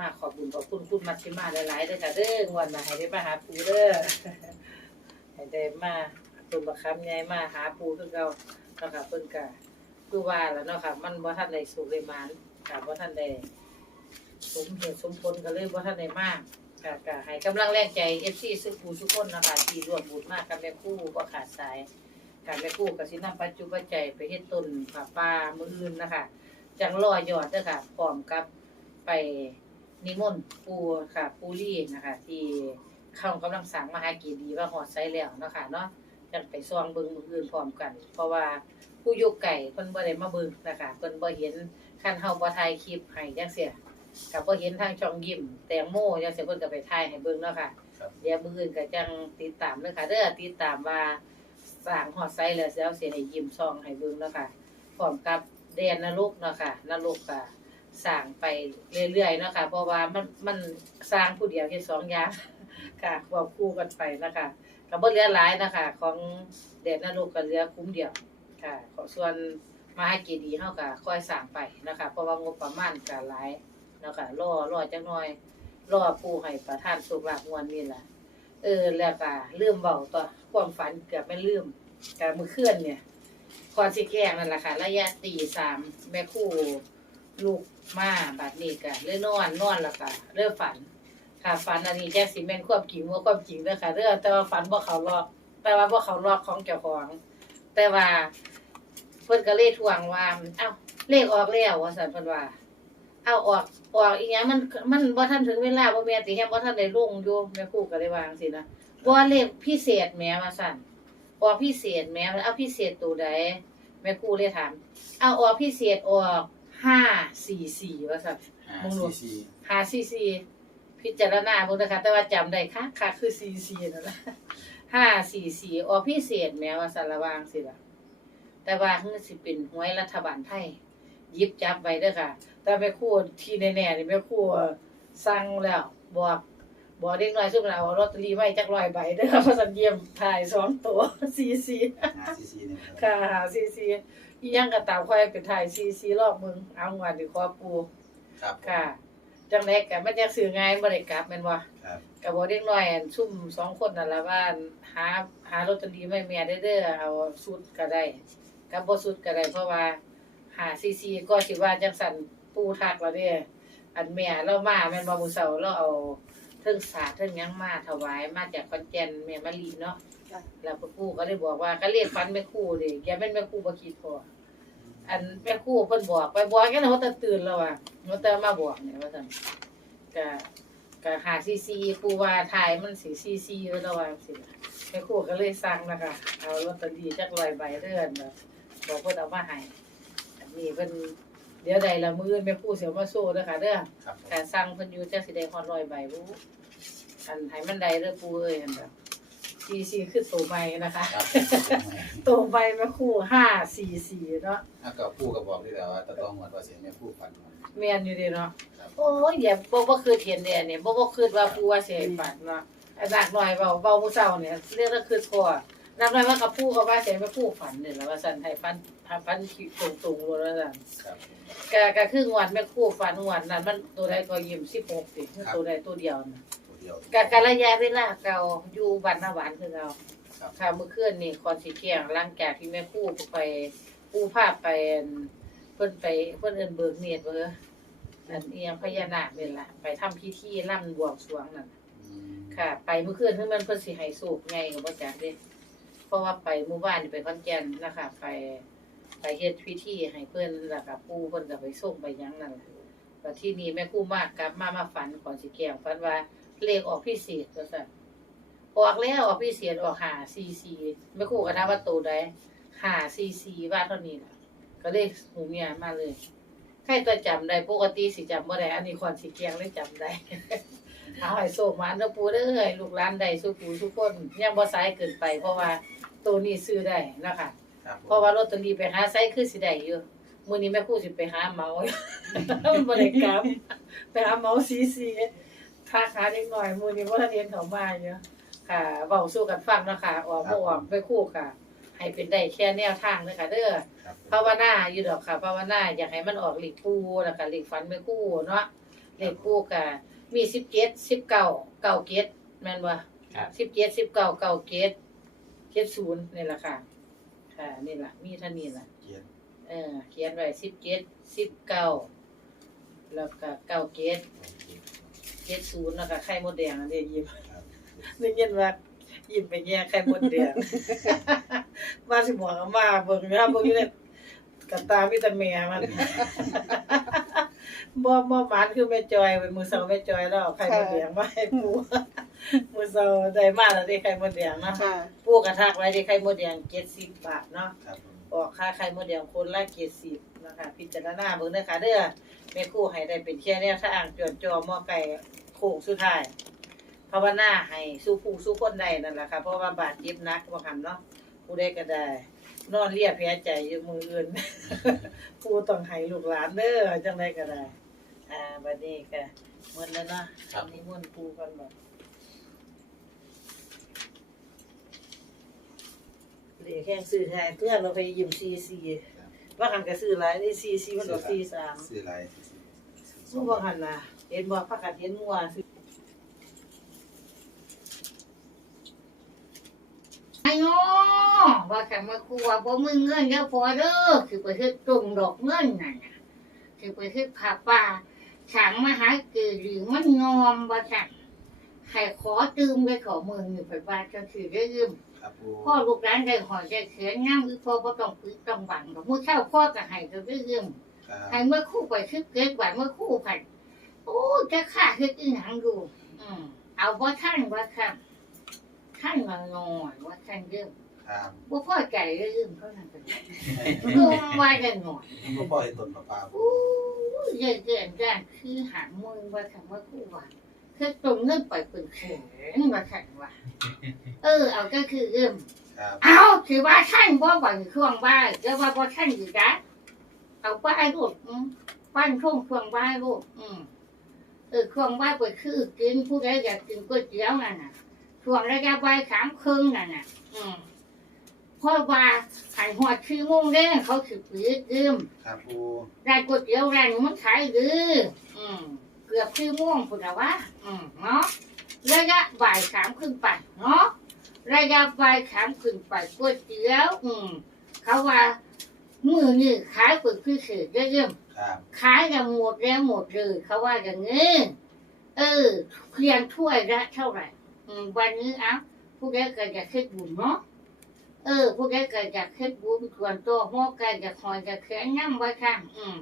มากขอบบุญขอบคุณคุณมัชชิมาหลายๆเด้อค่ะเด้องวดมาให้ได้มาหาปูเด้อให้ได้มาตุนบักคำใหญ่มาหาปูคือเก่าเนาะค่ะเพิ่นก็คือว่าแล้วเนาะค่ะ มันบ่ทันได้สุขได้หมานค่ะบ่ทันได้สมเหตุสมผลก็เลยบ่ทันได้มากค่ะก็ให้กำลังแรงใจ FC สุขูทุกคนนะคะที่ร่วมบุญมากกับแม่คู่บ่ขาดสายการแม่คู่ก็สินำปัจจุปัจจัยไปเฮ็ดต้นผ้าป่ามื้ออื่นนะคะ จังรอยอดเด้อค่ะพร้อมกับไป นิมนต์ปูค่ะปูรี่นะคะ ที่เข้ากำลังสั่งมหาเกียรติว่าหอดไซแล้วเนาะค่ะเนาะจังไปซองเบิ่งมื้ออื่นพร้อมกัน เพราะว่าผู้อยู่ไก่เพิ่นบ่ได้มาเบิ่งนะคะเพิ่นบ่เห็นคันเฮาบ่ถ่ายคลิปให้จังซี่ก็บ่เห็นทางช่องยิ้มแตงโมจังซี่เพิ่นก็ไปถ่ายให้เบิ่งเนาะค่ะครับเดี๋ยวมื้ออื่นก็จังติดตามเด้อค่ะเด้อติดตามว่าสร้างฮอดไซแล้วสิเอาสิให้ยิ้มซองให้เบิ่งเนาะค่ะพร้อมกับเดนนรกเนาะค่ะนรกก็ สร้างไปเรื่อยๆเนาะคะเพราะว่ามันมันสร้างผู้เดียวแค่สองอย่างค่ะควบคู่กันไปนะคะก็บ่เหลือหลายนะคะ ของเดนนรกก็เหลือคุ้มเดียวค่ะขอส่วนมาใหาเจดีย์เฮาก็ค่อยสร้างไปนะคะ เพราะว่างบประมาณก็หลายนะคะรอรอจักหน่อยรอผู้ให้ประทานสุขลาภงวนนี่แหละเออแล้วก็ลืมเว้าต่อความฝันเกือบไม่ลืมก็มื้อคืนเนี่ยก่อนสิแกงนั่นแหละค่ะระยะตีสามแม่คู่ ลูกมาบัดนี้ก็เลยนอนนอนแล้วก็เริ่มฝัน ค่ะฝันอันนี้แจ้งสิแม่นความจริงว่าความจริงเด้อค่ะเด้อแต่ว่าฝันบ่เขาลอกแต่ว่าบ่เขาลอกของเจ้าของ แต่ว่า เพิ่นก็เลยทวงว่าเอ้าเลขออกแล้วว่าซั่นเพิ่นว่า เอาออกออกอีหยังมันมันบ่ทันถึงเวลาบ่แม่นสิแฮงบ่ทันได้ลงอยู่แม่ครูก็เลยวาจังซี่นะบ่เลขพิเศษแหมว่าซั่นออกพิเศษแหมเอาพิเศษตัวใดแม่ครูเลยถามเอาออกพิเศษออก ห้าสี่สี่ว่าสักห้ามึงรู้ซีซีห้าสี่สี่พิจารณาบุญนะคะแต่ว่าจำได้ค่ะค่ะคือสี่สี่นั่นแหละห้าสี่สี่ออกพิเศษแม้ว่าสารวางสิล่ะแต่ว่าเฮือสิเป็นหวยรัฐบาลไทยหยิบจับไว้เด้อค่ะ แต่แม่ครูที่แน่ๆนี่แม่ครูสั่งแล้วบอกบอกเด็กน้อยซุ่มเอาลอตเตอรี่ไว้จักร้อยใบเด้อเพราะสัญเยี่ยมถ่ายสองตัวสี่สี่ห้าซีซีเนี่ยครับค่ะหาซีซี อีหยังก็ตามค่อยเป็นถ่ายซีซีรอบมึงเอางานดีขอปูครับค่ะจังได๋ก็มันจักซื้อง่ายบ่ได้กลับแม่นบ่ครับ ก็บ่เด็กน้อยอันซุ่มสองคนนั่นล่ะว่าหาหาลอตเตอรี่ไว้แม่เด้อเด้อเอาสุดก็ได้กับบ่สุดก็ได้เพราะว่าหาซีซีก็สิว่าจังสั่นปูทักแล้วเด้อันแม่เรามาแม่นบ่มื้อเช้าเราเอาเทิงสาดเทิงหยังมาถวายมาจากขอนแก่นแม่มะลีเนาะจ้ะ แล้วคุณครูก็เลยบอกว่าก็เรียกฟันแม่ครูดิแกเป็นแม่ครูบ่คิดพออันแม่ครูเพิ่นบอกไปบอกแค่นั้นเขาแต่ตื่นแล้วอะเขาแต่มาบอกเนี่ยว่าซั่นก็ก็หาซีซีปูว่าถ่ายมันสิซีซีไว้แล้วว่าสิแม่ครูก็เลยสั่งนะคะเอาลอตเตอรี่จักร้อยใบเด้อนแบบบอกเพิ่นเอามาให้อันนี้เพิ่นเดี๋ยวใดละมื้อแม่ครูสิเอามาโซ่เด้อค่ะเด้อครับผมแต่สั่งเพิ่นอยู่จักสิได้ฮอดร้อยใบบ่อันให้มันได้เด้อปูเอ้ยอันแบบ ซีซีคือตัวใหม่นะคะครับตัวใบแม่คู่ห้าสี่สี่เนาะถ้ากับผู้ก็บอกได้แล้วว่าตะต้องหมดว่าเสียงแม่ผู้ฝันมาแม่นอยู่เดีเนาะครับโอ้ยอย่าบ่บ่คือเห็นเนี่ยเนี่ยบ่บ่คือว่าผู้ว่าสิให้ฝันเนาะไอ้นักหน่อยเว้าเว้าผู้เฒ่าเนี่ยเรื่องนั้นคือพอนักหน่อยว่ากับผู้ก็ว่าสิให้แม่ผู้ฝันนี่แหละว่าซั่นให้ฝันให้ฝันตรงๆเลยว่าซั่นครับก็ก็คืองวดแม่คู่ฝันงวดนั้นมันตัวใดก็ยิ้ม16ติคือตัวใดตัวเดียวน่ะตัว เดียวก็กะระยะเวลาเก่าอยู่บ้านนาหวานคือเราครับ ค่ะเมื่อคืนนี่ก่อนสิเที่ยงหลังจากที่แม่ครู่ไปกู้ภาพไปอั่นเพิ่นไปเพิ่นเอิ้นเบิกเนตรเบ้ออันเอียงพญานาคนี่ล่ะไปทำพิธีร่ำบวงสรวงนั่น อืมค่ะ ไปเมื่อคืนคือมันเพิ่นสิให้สูกไงก็บ่จักเด้เพราะว่าไปหมู่บ้านนี่ไปขอนแก่นนะคะไปไปเฮ็ดพิธีให้เพิ่นแล้วก็ปู่เพิ่นก็ไปส่งไปหยังนั่นล่ะแล้วที่นี่แม่ครู่มากกลับมามาฝันก่อนสิแก้งฝันว่า เลขออกพิเศษว่าซั่นออกแล้วออกพี่เสียนออกหาซีซีไม่คู่กันนะว่าตัวใดหาซีซีว่าเท่านี้ล่ะก็เลยหูเมียมาเลยใครตัวจำได้ปกติสิจำบ่ได้อันนี้คนสิเกียงเลยจำได้เอาให้โซกมาเด้อปูเด้อให้ลูกหลานได้สู้ปูทุกคนยังบ่สายเกินไป เพราะว่าตัวนี้ซื้อได้นะคะครับผมเพราะว่าลอตเตอรี่ไปหาไซส์คือสิได้อยู่มื้อนี้แม่ครูสิไปหาเหมามันบ่ได้กลับไปหาเหมาซีซี ค่าขาเด็กหน่อยมื้อนี้บ่ทันเรียนเขามาอยู่ค่ะเว้าสู่กันฟังเนาะค่ะออกบ่ออกไปคู่ค่ะ ให้เป็นได้แค่แนวทางเด้อค่ะเด้อครับผมภาวนาอยู่ดอกค่ะภาวนาอยากให้มันออกหลีกปูแล้วก็หลีกฝันไปคู่เนาะหเลขปูก็มีสิบเจ็ดสิบเก้าเก้าเกตแม่นบ่ครับสิบเจ็ดสิบเก้าเก้าเกตเจ็ดศูนย์นี่แหละค่ะ ค่ะนี่ล่ะมีเท่านี้ล่ะเกียรติเออเขียนไว้สิบเจ็ดสิบเก้าแล้วก็เก้าเกต เจ็ดศูนย์แล้วก็ไข่มดแดงอันนี้ยิ้มครับได้ยินว่ายิ้มไปแย่ไข่มดแดงมาสิบอกเอามาเบิ่งนะเบิ่งอยู่ในกันตามีแต่แม่มันบ่บ่หมานคือแม่จอยไปมื้อเช้าแม่จอยแล้วเอาไข่มดแดงมาให้ปู่มื้อเช้าได้มาแล้วได้ไข่มดแดงเนาะค่ะ ปู่ก็ทักไว้ได้ไข่มดแดง70บาทเนาะครับผม ออกค่าไข่มดแดงคนละ70นะคะ พิจารณาเบิ่งเด้อค่ะเด้อแม่ครูให้ได้เป็นแค่แนวทางจวนจอหม้อไก่โค้งสุดท้ายภาวนาให้สู้ผู้สู้คนได้นั่นแหละค่ะ เพราะว่าบาดเจ็บหนักบ่คั่นเนาะผู้ใดก็ได้ นอนเรียบแผลใจอยู่มืออื่น ผู้ต้องให้ลูกหลานเด้อจังไดก็ได้ อ่าบัดนี้ก็หมดแล้วเนาะอันนี้มนต์ปูกันบ่ แค่ซื้อแทนเพื่อนเราไปยืมซีซีว่ากันก็ซื้อหลายนี่ซีซีมันดอกซีสามซื้ออะไรสู้บ่หันน่ะเห็นบ่พักกันเห็นงัวซื้อไอ้น้อว่าแต่มาครูวาบ่มึงเงินเด้อพอเด้อคือไปเฮ็ดตุ่มดอกเงินนั่นน่ะคือไปเฮ็ดผ้าป่าฉางมหาเกิดหรือมันงอมว่าซั่น ให้ขอตืมไปขอมือนี่เพิ่นว่าก็คือได้ยืมครับปูพ่อลูกหลานได้หอยได้เขียนงามคือพ่อบ่ต้องปึกต้องบังดอกมื้อเช้าพ่อก็ให้ก็ได้ยืมครับให้เมื่อคู่ไปคึกเกิดว่าเมื่อคู่ผันโอ้จะฆ่าเฮ็ดอีหยังอยู่อืมเอาบ่ท่านว่าค่ะท่านมาหน่อยว่าท่านเรื่องครับบ่พอใจเรื่องเท่านั้นก็ได้ลงว่าได้หน่อยพ่อพ่อให้ต้นมะพร้าวโอ้ยเยอะๆกันคือหามือว่าค่ะว่าคู่ว่า คือตรงเงินไปเป็นแขนว่าค่ะว่าเออ เอาก็คือเรื่องครับเอาถือว่าท่านบ่หวังเครื่องบ้านแล้วว่าบ่ท่านอยู่จ้ะเอาป้ายรูดอืมปั้นช่วงเครื่องบ้านรูดอืมเออเครื่องบ้านไปคือกินผู้ใดอยากกินก๋วยเตี๋ยวนั่นน่ะช่วงระยะใบายสามครึ่งนั่นน่ะ อืมเพราะว่าหันหัวชื่อโมงเด้เขาถือปืนยืมครับปูร้านก๋วยเตี๋ยวร้านนี้มันขายดื้ออืมเกือบชื่อโมงพุ่นละวะอืมเนาะระยะบ่ายสามครึ่งไปเนาะระยะไปขามขึ้นไปก๋วยเตี๋ยว อืมเขาว่ามือนี่ขายเปิดพิเศษเรื่องครับขายกันหมดแล้วหมดเลยเขาว่าอย่างนี้เออเพียงถ้วยละเท่าไหร่ อืมวันนี้เอ้าผู้ใดก็อยากเฮ็ดบุญเนาะเออผู้ใดก็อยากเฮ็ดบุญส่วนตัวหม้อไก่อยากหอยอยากแขนย่ำไว้ข้างอืม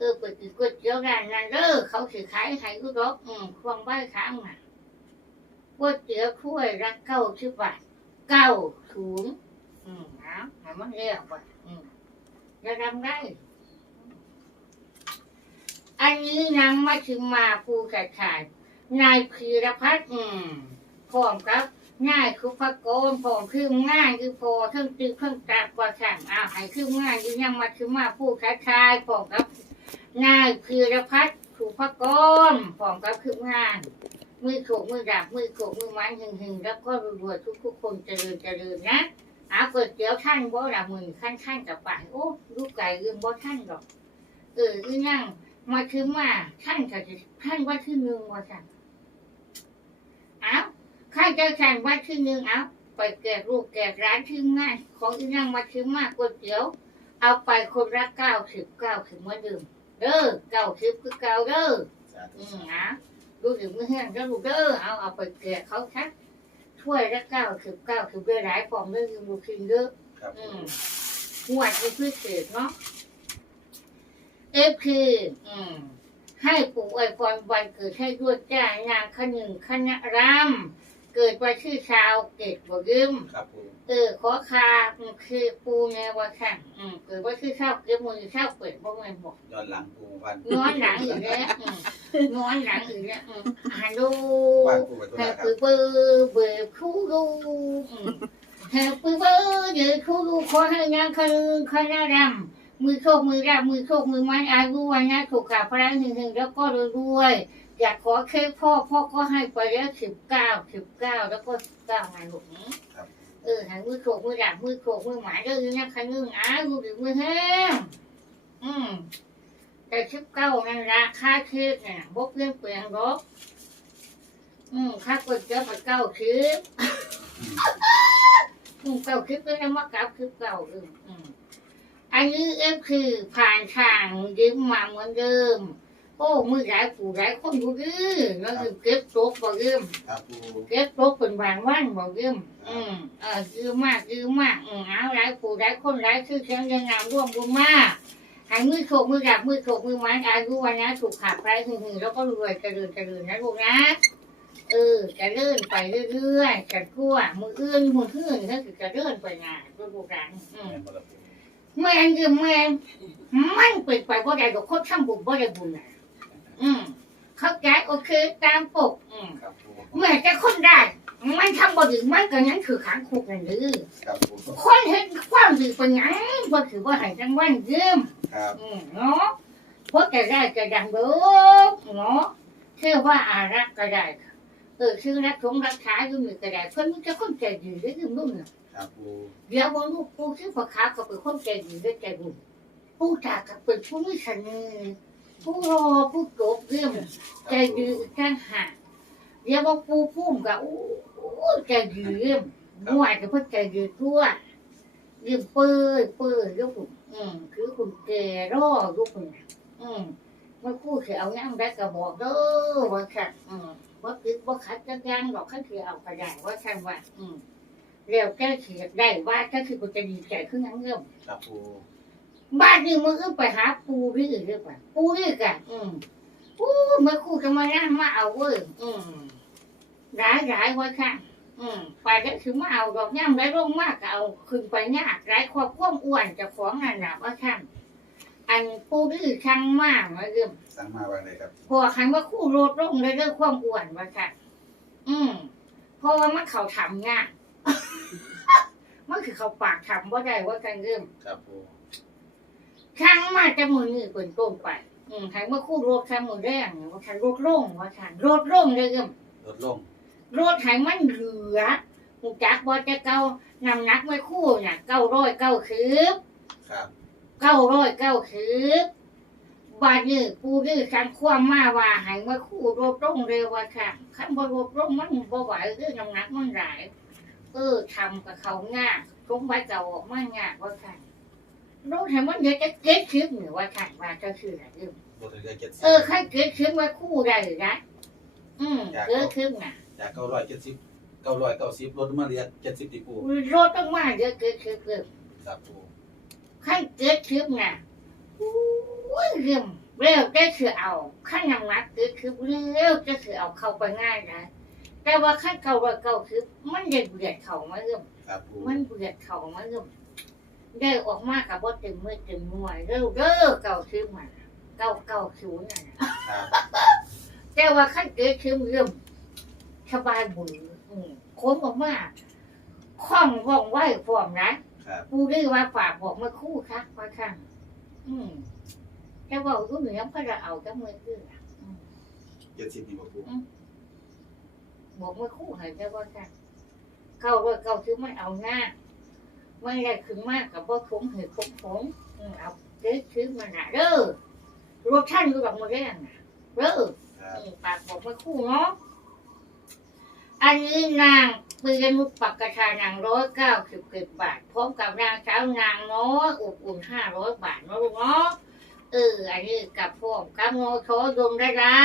เออเปิดก๋วยเตี๋ยวร้านนั้นเด้อเขาสิขายให้อุดอกอืมควงใบข้างน่ะก๋วยเตี๋ยวถ้วยละเก้าสิบบาทเก้าถุงอืมนะหามันเรียกว่าอืมจะทำได้ อันนี้นางมาถึงมาภูขาดขาดนายพีรพัฒน์อืมพร้อมครับง่ายคือพระโกนพร้อมคือง่ายคือพอเทั้งตึกเทั้งตักกว่าสั่งอ้าวให้คือง่ายคือยังมาถึงมาภูขาดขาดพร้อมครับ นายพีรพัฒน์ถูกพระโกนพร้อมครับคือง่ายมือโขกมือดาบมือโขกมือไม้หึงหึงแล้วก็รวยทุกทุกคนเจริญเจริญนะหาก๋วยเตี๋ยวท่านบ่ละมือขั้นขั้นกับไปโอ้ลูกไก่ลืมบ่ท่านหรอก เออคือนั่งมาคือมาท่านก็จะท่านว่าที่หนึ่งว่าสั่นเอาข้าจะแข่งว่าที่หนึ่งเอาไปแกะลูกแกะร้านที่ง่ายของอีนั่งมาคือมาก๋วยเตี๋ยว เอาไปคนละเก้าสิบเก้าถึงเมื่อนเดิม เด้อเก้าสิบคือเก้าเด้อสาธุอืมนะดูถึงมือแห้งก็ดูเด้อเอาเอาไปแกะเขาชักช่วยละเก้าสิบเก้าคือเบอร์หลายปองเรื่องยูมูคิงเด้อครับอืปูมหวดคือพืชเศษเนาะเอฟคืออืมให้ปู่อวยพรวันเกิดให้ด้วยจ้านางขนึงคณะรำ เกิดวันชื่อชาวเกตบ่ยืมครับปูเออขอคาอืมคือปูแนวว่าค่ะอืมเกิดว่าชื่อชาวเก็บมือชาวเปิดบ่แม่นบอกย้อนหลังปูวันนอนหลังอีกแล้วอืมนอนหลังอีกแล้วอืมฮัลโหลวันปูไปตัวแฮละปครับปี้เบิร์ดเบิร์ดคูรูแฮปปี้เบิร์ดเดย์คูรูขอให้นางคนึงคณะรำมือโชคมือราบมือโชคมือไม้อายุวันนะถูกขาพระหนึ่งหนึ่งแล้วก็รวยๆ อยากขอเค้กพ่อพ่อก็ให้ไปแล้วสิบเก้าสิบเก้าแล้วก็เก้างานหลงครับเออให้มือโชคมือราบมือโชคมือหมายเด้อนะคนึงอายุหรือมือแห้งอืมแต่ชิบเก้านั่นละค่าคิดเนี่ยบกเปลี่ยนเปลี่ยนรกอืมค่าก๋วยเตี๋ยวไปเก้าคิดอืมเก้าคิดก็ยังมาเก้าคิดเก้าอืมอืมอันนี้เอฟคือผ่านทางยิ้มมาเหมือนเดิม โอ้มือหลายผู้หลายคนอยู่ดื้อแล้วก็เก็บตกบ่ยืมครับปูเก็บตกเป็นบางวันบ่ยืมอืมเออยืมมากยืมมากอืมเอาหลายผู้หลายคนหลายชื่อเสียงยังงามร่วมบุญมากให้มือโขกมือดับมือโขกมือไม้อายุวันนะถูกขับไปหึ่งๆแล้วก็รวยเจริญเจริญนะลูกนะเออจะเลื่อนไปเรื่อยๆจะทั่วมืออื่นมืออื่นก็คือจะเลื่อนไปงานลูกหลานอืมแม่นบ่ล่ะปูแม่นยืมแม่นมันเปิดไปบ่ได้ดอกคนทำบุญบ่ได้บุญน่ะอืม เข้าใจโอเคตามปกอืมครับปูเมื่อจะคนได้ มันทำบ่ดีมันก็ยังคือขังคุกนั่นดื้อครับปูคนเห็นความดีเป็นหยังบ่ถือว่าให้จังวันยืมครับอืมเนาะเพราะจะได้จะดังเด้อเนาะเชื่อว่าอารักก็ได้เออชื่อรักสงรักษาอยู่นี่ก็ได้เพิ่นมันจะคนใจดีได้ยืมนู่นน่ะครับปูเดี๋ยววันลูกปูชื่อพ่อค้าก็เป็นคนใจดีได้ใจบุญปูจากก็เป็นผู้มีเสน่ห์ ผู้รอผู้โกบเรื่องใจดีจังหากเดี๋ยวว่าปูพุ่มกับอู้ใจดีเรื่องมั่วจะเพิ่งใจดีทั่วเรื่องเปื่อยเปื่อยลูกอืมคือคุณแกรอลูกคุณอืมเมื่อคู่คือเอาย่างได้ก็บอกเด้อว่าขัดอืมว่าติดว่าขัดจังยังบอกขัดคือเอากระดาษว่าช่างว่า อืมเร็วแก้เขียดได้ว่าก็คือกูจะดีใจขึ้นยังเริ่มครับปู บ้านนี้มึงก็ไปหาปูรื่อหรือเปล่าปูรื่อกันอืมปูเมื่อคู่จะมานั่งมาเอาเว้ยอืมร้ายร้ายไว้ค่ะอืมไปก็คือมาเอาดอกย่ำได้ร่มมากก็เอาขึ้นไปยากร้ายความความอ้วนจะฟ้องงานหนาว่าค่ะอันปูรื่อช่างมากมาเริ่มสั่งมาว่าไงครับพอคันว่าคู่รถร่งได้เรื่องความอ้วนว่าค่ะอืมเพราะว่ามันเขาทำงานมันคือเขาปากทำว่าได้ว่ากันเริ่มครับปู ช่างมาจะมือนี่เป็นต้นไป อืมใครเมื่อคู่รถช่างมือแรงเนี่ยว่าช่างรถล่งว่าช่างรถล่งเลยเอิ่มลดลงรถไถมันเหลือหูจักว่าจะเก้านำหนักไม่คู่เนี่ยเก้าร้อยเก้าคืบครับเก้าร้อยเก้าคืบบาดนี้ปูนี่ช่างความมาว่าใหายเมื่อคู่รถล่งเร็วว่าช่างขันบ่รถล่งมันบ่ไหวเรื่องน้ำหนักมันหลาย เออทำกับเขาง่ายสมบัติเก่าออกมาง่ายว่า ช่างรถไถมันเดี๋ยวจะเก็ตคืบหรือว่าช่างว่าจะคืออะไรเอิ่มลดเหลือเจ็ดสิบเออใครเกิดขึ้นมาคู่ได้หรือนะอืมเกิดขึ้นน่ะจากเก้าร้อยเจ็ดสิบเก้าร้อยเก้าสิบลดมาเหลือเจ็ดสิบติปูรถต้องมาเยอะเกิดขึ้นเกิดครับปูใครเกิดขึ้นน่ะโอ้ยเรื่องเร็วจะคือเอาขั้นน้ำหนักเกิดขึ้นเร็วจะคือเอาเข้าไปง่ายนะแต่ว่าขั้นเก่าว่าเก่าคือมันเด็ดเบียดเข่ามาเรื่องครับปูมันเบียดเข่ามาเรื่อง ได้ออกมากับว่าเต็มมือเต็มหน่วยเร็วเด้อเก่าขึ้นมาเก่าเก่าศูนย์น่ะครับแต่ว่าขั้นเกิดขึ้นเริ่มสบายบุญอืมค้นออกมาคล่องว่องไวฟอมนะครับปูได้ว่าฝากบอกมาคู่ค่ะว่าข้างอืมแต่ว่ารู้เหนือพระเราเอาจังมือคือล่ะอืมเจ็ดสิบนี่บ่ปูบอกมาคู่ให้แต่ว่าข้างเก้าร้อยเก้าคือไม่เอาหน้า ไม่ได้ขึ้นมากกับว่าถมเหตุผลผงอืมเอาเกิดขึ้นมาหนาเด้อรถท่านอยู่แบบมือแรงน่ะเด้อครับอืมปากบอกไม่คู่เนาะอันนี้นางปืนมุกปักกระชานางร้อยเก้าสิบเจ็ดบาท พร้อมกับนางสาวนางน้อยอบอุ่นห้าร้อยบาทเนาะลูกเนาะเอออันนี้กับพวกกับโงโชดมได้ละ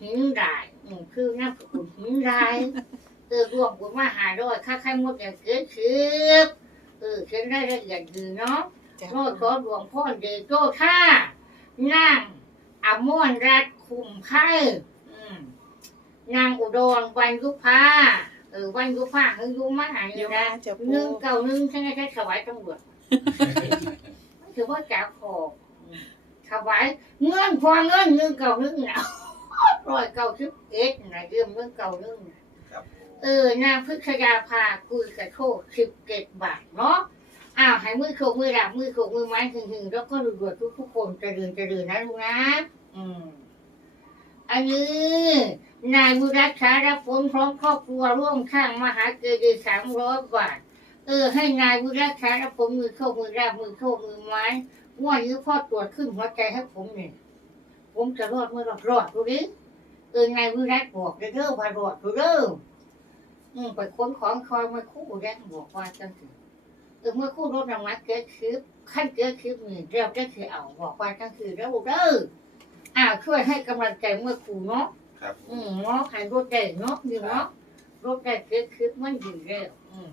หินได้อืมคือน้ำอุ่นหินได้เออรวมกันมาหาร้อยค่าไข่มดอย่างเกิดขึ้น เออเขียนได้ละเอียดดีเนาะโทษขอหลวงพ่อเดชโทษท่านั่งอมวนรัดคุมไข่อืมนางอุดรวันยุพาเออวันยุพาเฮงยุมาหาเดี๋นี่ยวนะมาจะหปูนึ่งเก่าหนึ่งใช่ไหมใช่ถวายตำรวจมันถือว่าจ่าขอบถวายเงินพอเงินหนึ่งเก่าหนึ่งนะร้อยเก่าสิบเอ็ดนะเรื่องเงินเก่าหนึ่งน่ะครับปู เออนางพฤกษยาภาคุยกับโชคสิบเจ็ดบาทเนาะอ้าวให้มือโขกมือดับมือโขกมือไม้หึงๆแล้วก็รวดๆทุกคนเจริญเจริญนะลูกนะ อืมอันนี้นายบุรัชชารับผลพร้อมครอบครัวร่วมข้างมหาเกดีสามร้อยบาท เออ ให้นายวิราชาแล้วผมมือเข้ามือราบมือเข้ามือไม้ว่านี้พ่อตรวจขึ้นหัวใจให้ผมเนี่ยผมจะรอดเมื่อรอดรอดดูดิเออนายวิรัตบอกเด้อว่ารอดดูเด้อ อืมไปค้นของคอยมาคู่แรกบอกว่าจังสิเออเมื่อคู่รถน้ำหนักเกิดคลิปขั้นเกิดคลิปนี่เรียบก็คือเอาบอกว่าจังคือแล้วเด้ออ้าวช่วยให้กำลังใจเมื่อครูเนาะครับ อืมเนาะให้รถได้เนาะดีเนาะรถได้เกิดคลิปมันดีแล้วอืม